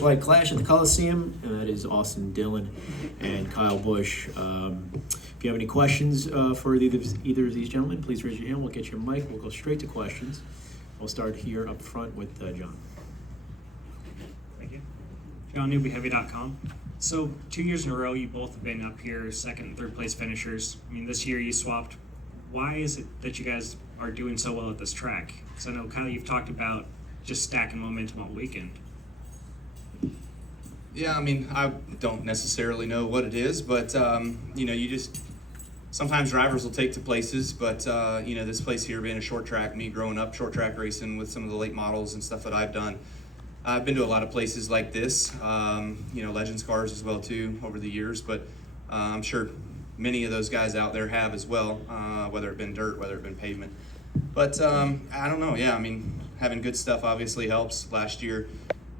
White Clash at the Coliseum, and that is Austin Dillon and Kyle Busch. If you have any questions for either of these gentlemen, please raise your hand. We'll get you a mic. We'll go straight to questions. We'll start here up front with John. Thank you. John, newbieheavy.com. So 2 years in a row, you both have been up here, second and third place finishers. I mean, this year you swapped. Why is it that you guys are doing so well at this track? Because I know, Kyle, you've talked about just stacking momentum all weekend. Yeah, I mean, I don't necessarily know what it is, but, you just, sometimes drivers will take to places, but, this place here being a short track, me growing up short track racing with some of the late models and stuff that I've done, I've been to a lot of places like this, Legends cars as well too over the years, but I'm sure many of those guys out there have as well, whether it been dirt, whether it been pavement. But I don't know, yeah, I mean, having good stuff obviously helps. Last year,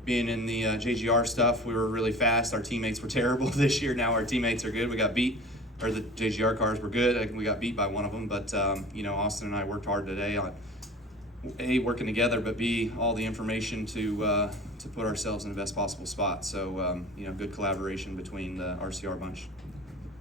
being in the JGR stuff, we were really fast. Our teammates were terrible. This year, now our teammates are good. We got beat, or the JGR cars were good. I think we got beat by one of them. But, Austin and I worked hard today on, A, working together, but B, all the information to put ourselves in the best possible spot. So, good collaboration between the RCR bunch.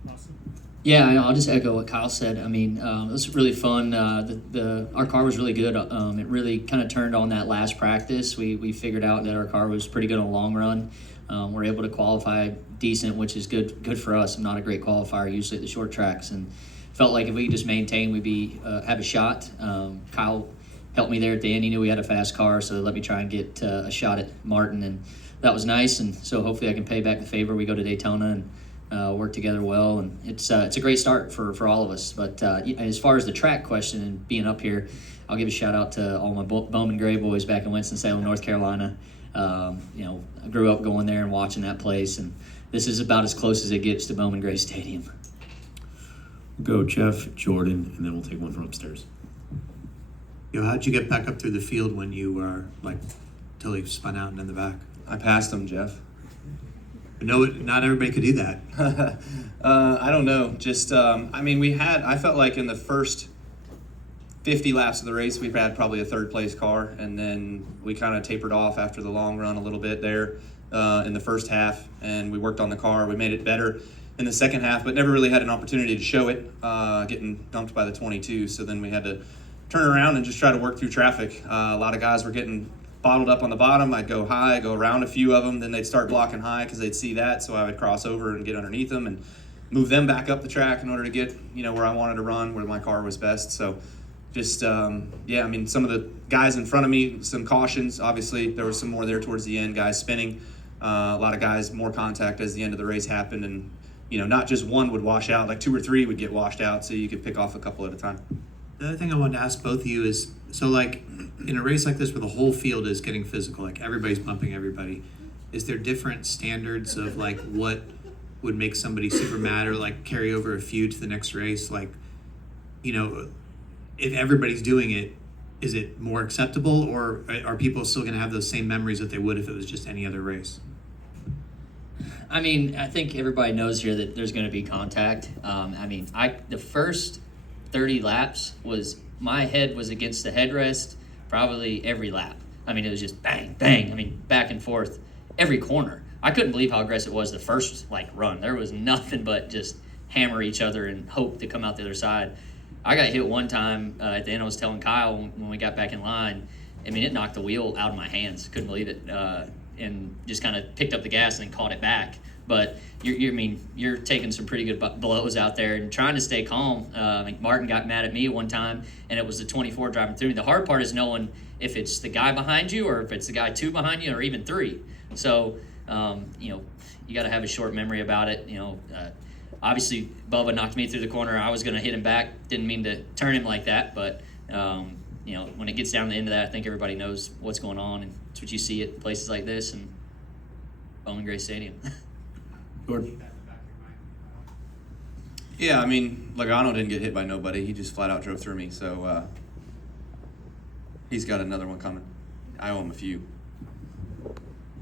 Awesome. Yeah, I'll just echo what Kyle said. I mean, it was really fun. Our car was really good. It really kind of turned on that last practice. We figured out that our car was pretty good on the long run. We're able to qualify decent, which is good for us. I'm not a great qualifier usually at the short tracks, and felt like if we could just maintain, we'd have a shot. Kyle helped me there at the end. He knew we had a fast car, so let me try and get a shot at Martin, and that was nice. And so hopefully I can pay back the favor. We go to Daytona and work together well, and it's a great start for all of us. But as far as the track question and being up here, I'll give a shout out to all my Bowman Gray boys back in Winston-Salem, North Carolina. I grew up going there and watching that place, and this is about as close as it gets to Bowman Gray Stadium. Go Jeff, Jordan, and then we'll take one from upstairs. How'd you get back up through the field when you were till you spun out and in the back? I passed them, Jeff. No, not everybody could do that. I don't know. Just, I felt like in the first 50 laps of the race, we've had probably a third place car, and then we kind of tapered off after the long run a little bit there in the first half, and we worked on the car. We made it better in the second half, but never really had an opportunity to show it, getting dumped by the 22. So then we had to turn around and just try to work through traffic. A lot of guys were getting bottled up on the bottom. I'd go high, go around a few of them, then they'd start blocking high because they'd see that, so I would cross over and get underneath them and move them back up the track in order to get where I wanted to run, where my car was best. So just some of the guys in front of me, some cautions. Obviously there was some more there towards the end, guys spinning, a lot of guys, more contact as the end of the race happened, and not just one would wash out, like 2 or 3 would get washed out, so you could pick off a couple at a time. The other thing I wanted to ask both of you is, in a race like this where the whole field is getting physical, like everybody's bumping everybody, is there different standards of what would make somebody super mad or carry over a feud to the next race? If everybody's doing it, is it more acceptable, or are people still going to have those same memories that they would if it was just any other race? I mean, I think everybody knows here that there's going to be contact. The first 30 laps my head was against the headrest probably every lap. It was just bang, bang. Back and forth every corner. I couldn't believe how aggressive it was the first run. There was nothing but just hammer each other and hope to come out the other side. I got hit one time at the end. I was telling Kyle when we got back in line, it knocked the wheel out of my hands. Couldn't believe it. And just kind of picked up the gas and then caught it back. But you're taking some pretty good blows out there and trying to stay calm. Martin got mad at me one time, and it was the 24 driving through me. The hard part is knowing if it's the guy behind you or if it's the guy 2 behind you or even 3. So, you got to have a short memory about it. Obviously, Bubba knocked me through the corner. I was going to hit him back. Didn't mean to turn him like that, but when it gets down to the end of that, I think everybody knows what's going on, and it's what you see at places like this and Bowman Gray Stadium. Gordon. Yeah, Logano didn't get hit by nobody. He just flat out drove through me. So he's got another one coming. I owe him a few.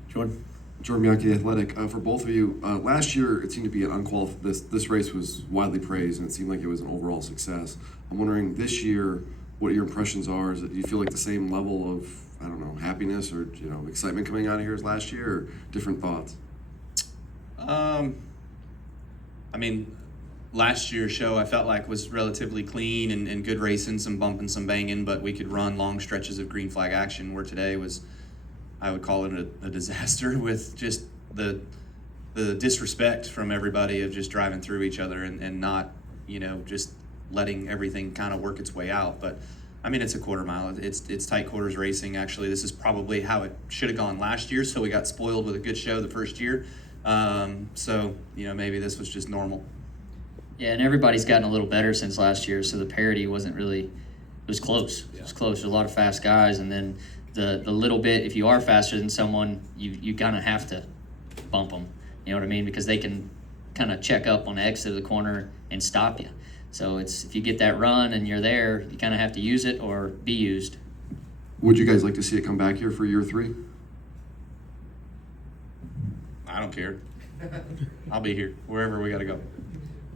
Jordan. Jordan Bianchi, The Athletic. For both of you, last year it seemed to be an unqualified. This race was widely praised, and it seemed like it was an overall success. I'm wondering this year what your impressions are. Do you feel like the same level of I don't know, happiness or, excitement coming out of here as last year, or different thoughts? I mean, last year's show I felt like was relatively clean and good racing, some bumping, some banging, but we could run long stretches of green flag action, where today was, I would call it a disaster with just the disrespect from everybody of just driving through each other and not, just letting everything kind of work its way out. But I mean, it's a quarter mile. It's tight quarters racing. Actually, this is probably how it should have gone last year. So we got spoiled with a good show the first year. So maybe this was just normal. Yeah, and everybody's gotten a little better since last year, so the parity wasn't really, it was close. It was close. There's a lot of fast guys, and then the little bit, if you are faster than someone, you kind of have to bump them. You know what I mean? Because they can kind of check up on the exit of the corner and stop you. So if you get that run and you're there, you kind of have to use it or be used. Would you guys like to see it come back here for year 3? I don't care. I'll be here wherever we got to go.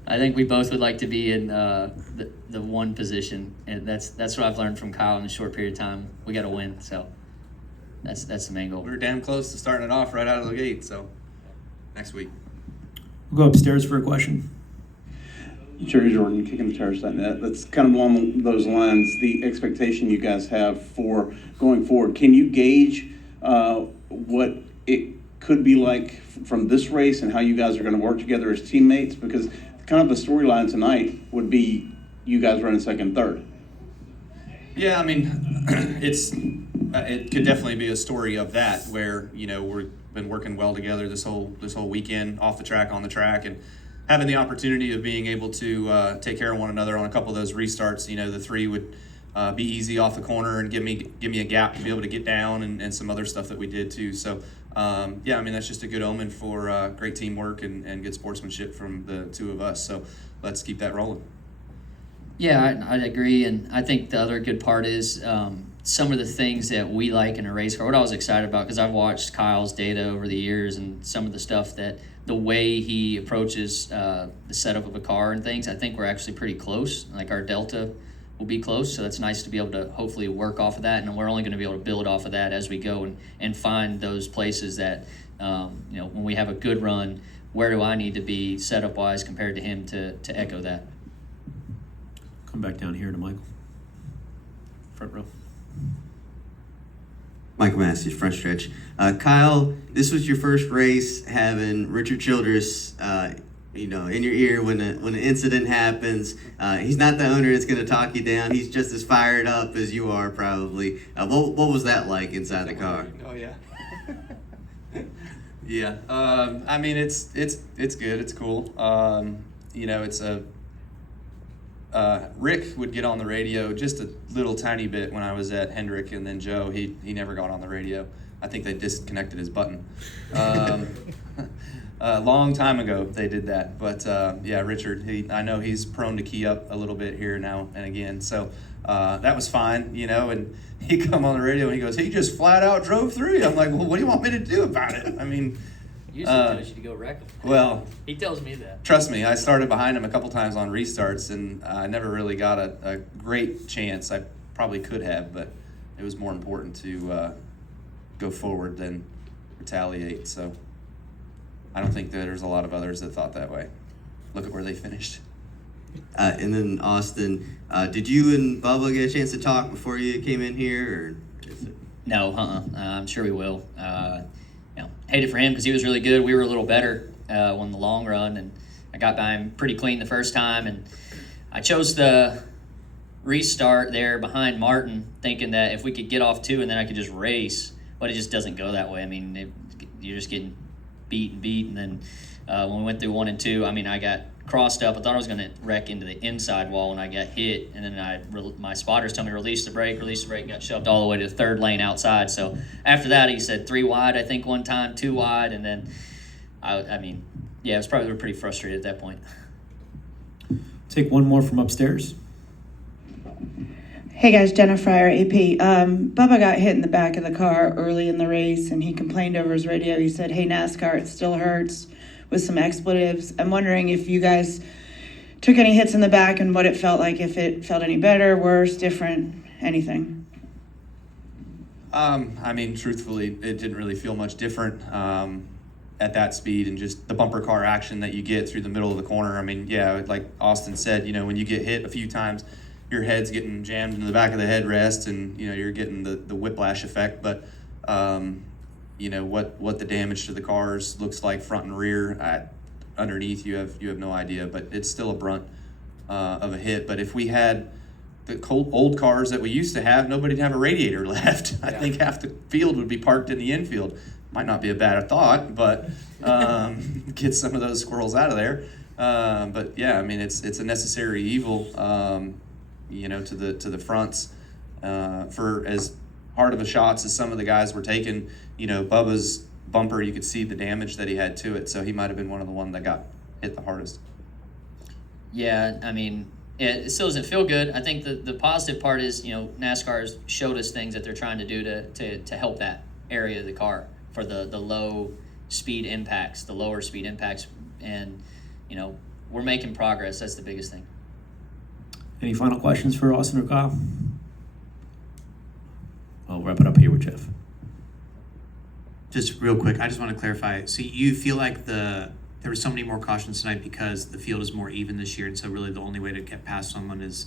I think we both would like to be in the one position, and that's what I've learned from Kyle in a short period of time. We got to win, so that's the main goal. We were damn close to starting it off right out of the gate. So next week. We'll go upstairs for a question. Jerry Jordan, KickingTheTires.net. That's kind of along those lines, the expectation you guys have for going forward. Can you gauge what it could be like from this race and how you guys are going to work together as teammates? Because kind of the storyline tonight would be you guys running second and third. Yeah, I mean, it could definitely be a story of that, where we've been working well together this whole weekend, off the track, on the track, and having the opportunity of being able to take care of one another on a couple of those restarts. The 3 would be easy off the corner and give me a gap to be able to get down, and some other stuff that we did too. So yeah, I mean, that's just a good omen for great teamwork and good sportsmanship from the two of us. So let's keep that rolling. Yeah, I agree, and I think the other good part is some of the things that we like in a race car. What I was excited about, because I've watched Kyle's data over the years and some of the stuff that the way he approaches the setup of a car and things, I think we're actually pretty close. Like our delta will be close, so it's nice to be able to hopefully work off of that, and we're only going to be able to build off of that as we go and find those places that, when we have a good run, where do I need to be setup-wise compared to him to echo that. Come back down here to Michael. Front row. Michael Matthews, front stretch. Kyle, this was your first race having Richard Childress, in your ear when an incident happens. He's not the owner that's going to talk you down. He's just as fired up as you are, probably. What was that like inside the car? Oh yeah. Yeah. I mean, it's good. It's cool. It's a. Rick would get on the radio just a little tiny bit when I was at Hendrick, and then Joe, he never got on the radio. I think they disconnected his button. A long time ago they did that, but yeah, Richard, I know he's prone to key up a little bit here now and again, so that was fine, and he come on the radio and he goes, he just flat out drove through you. I'm like, well, what do you want me to do about it? I mean, Usually tells you to go wreck him. well, He tells me that. trust me, I started behind him a couple times on restarts, and I never really got a great chance. I probably could have, but it was more important to go forward than retaliate. So I don't think that there's a lot of others that thought that way. Look at where they finished. And then Austin, did you and Bubba get a chance to talk before you came in here, or is it? No, I'm sure we will. Hated for him because he was really good. We were a little better on the long run, and I got by him pretty clean the first time. And I chose the restart there behind Martin, thinking that if we could get off 2 and then I could just race, but it just doesn't go that way. I mean, you're just getting beat, and then when we went through 1 and 2, I mean, I got crossed up. I thought I was going to wreck into the inside wall, and I got hit. And then my spotters told me to release the brake, and got shoved all the way to the 3rd lane outside. So after that, he said 3 wide, I think one time, 2 wide. And then, it was probably we were pretty frustrated at that point. Take one more from upstairs. Hey guys, Jenna Fryer, AP. Bubba got hit in the back of the car early in the race, and he complained over his radio. He said, hey, NASCAR, it still hurts, with some expletives. I'm wondering if you guys took any hits in the back and what it felt like, if it felt any better, worse, different, anything. I mean, truthfully, it didn't really feel much different at that speed, and just the bumper car action that you get through the middle of the corner. I mean, yeah, like Austin said, you know, when you get hit a few times, your head's getting jammed into the back of the headrest, and you know you're getting the whiplash effect. But you know what the damage to the cars looks like front and rear. Underneath, you have no idea, but it's still a brunt of a hit. But if we had the old cars that we used to have, nobody'd have a radiator left. I think half the field would be parked in the infield. Might not be a bad thought, but get some of those squirrels out of there. But yeah, I mean, it's a necessary evil, you know, to the fronts. For as hard of a shots as some of the guys were taking, you know, Bubba's bumper, you could see the damage that he had to it. So he might have been one of the ones that got hit the hardest. Yeah, I mean, it still doesn't feel good. I think the positive part is, you know, NASCAR has showed us things that they're trying to do to help that area of the car for the low speed impacts, the lower speed impacts. And, you know, we're making progress. That's the biggest thing. Any final questions for Austin or Kyle? I'll wrap it up here with Jeff. Just real quick, I just want to clarify. So you feel like there were so many more cautions tonight because the field is more even this year, and so really the only way to get past someone is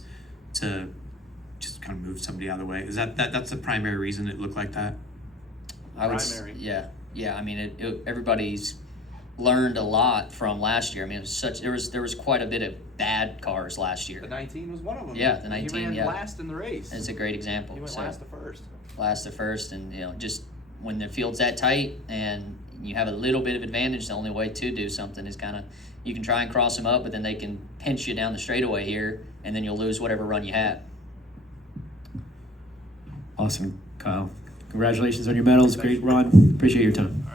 to just kind of move somebody out of the way. Is that's the primary reason it looked like that? Primary. Yeah. I mean, everybody's learned a lot from last year. I mean, there was quite a bit of bad cars last year. The 19 was one of them. Yeah, the 19. He ran yeah, last in the race. it's a great example. He went So, last to first. last to first, and you know, just when the field's that tight and you have a little bit of advantage, the only way to do something is kind of, you can try and cross them up, but then they can pinch you down the straightaway here, and then you'll lose whatever run you have. Awesome, Kyle. Congratulations on your medals. Great run. Appreciate your time.